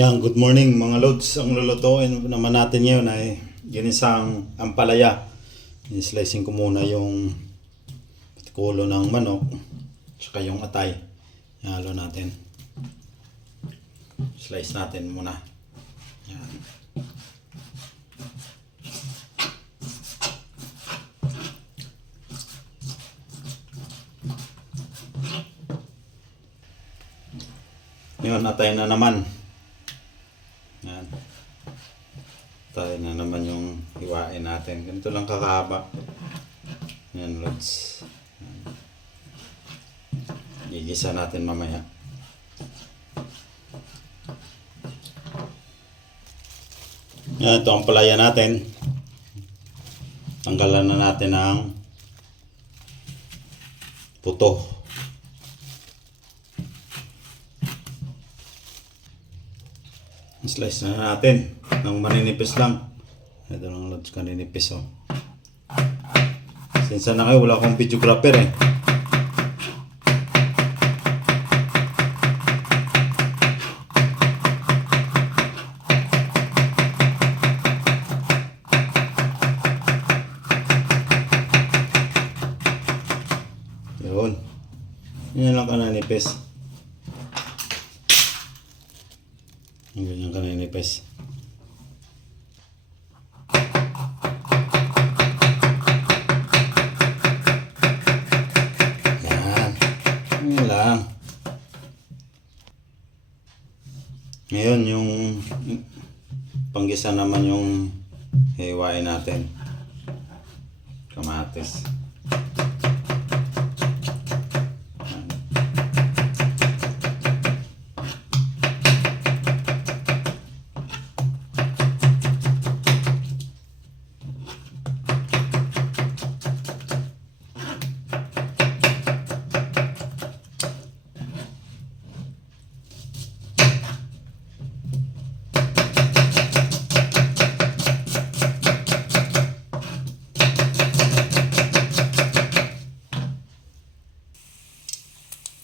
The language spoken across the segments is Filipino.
Yan, good morning mga lods. Ang lulutuin naman natin ngayon ay ginisang ampalaya. I-slicing ko muna yung kulo ng manok saka yung atay. Halo natin. Slice natin muna. Yan. Yun, atay na naman. Yan. Tayo na naman yung hiwain natin. Ganito lang kakahaba. Yan, lods. Yan. Gigisa natin mamaya. Yan, ito ang palaya natin. Tanggalan na natin ang puto. Slice na natin ng maninipis lang. Ito lang lods, kaninipis oh. Sinsa na kayo, wala akong videographer eh. Yun. Yan lang kaninipis. Ang ganyan kaninipis. Yan. Yan lang. Ngayon yung panggisa naman yung hiwain natin. Kamatis.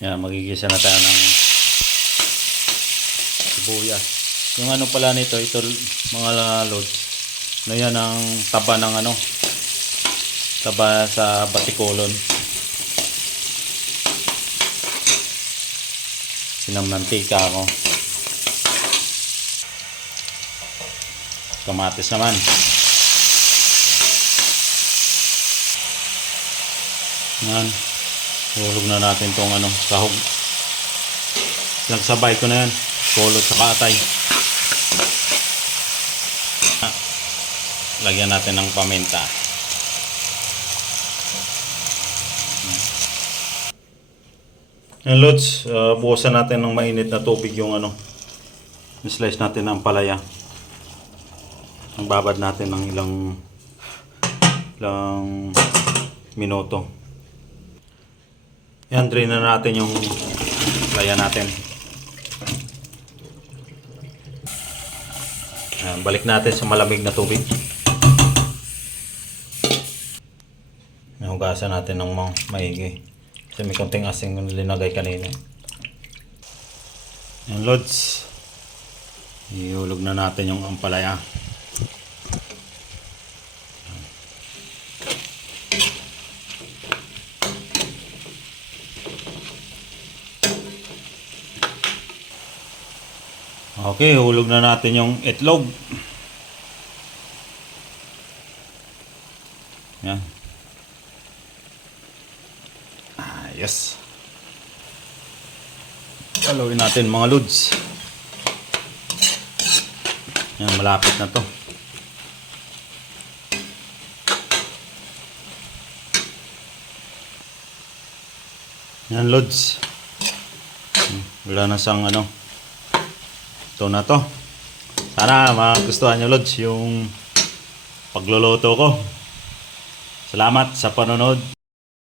Yan, magigisa na tayo ng sibuyas. Yung ano pala nito, ito mga lods, na yan ang taba ng ano, taba sa batikolon. Sinamnantika ako. Kamatis naman. Yan. Hulog na natin tong ano, sahog. Nagsabay ko na yan. Kulot sa atay. Lagyan natin ng paminta. Yan lods, bukasan natin ng mainit na tubig yung ano. Slice natin ng palaya. Babad natin ng ilang minuto. Yan, drain na natin yung palaya natin. Yan, balik natin sa malamig na tubig. Hugasan natin ng maigi. Kasi may konting asing linagay kanina. Yan lods. Ihulog na natin yung ampalaya. Okay, hulog na natin yung itlog. Yan. Yes. Haluin natin mga lods. Yan, malapit na to. Yan lods. Wala na sang ano. Ito na to. Sana magustuhan nyo lods yung pagluluto ko. Salamat sa panonood.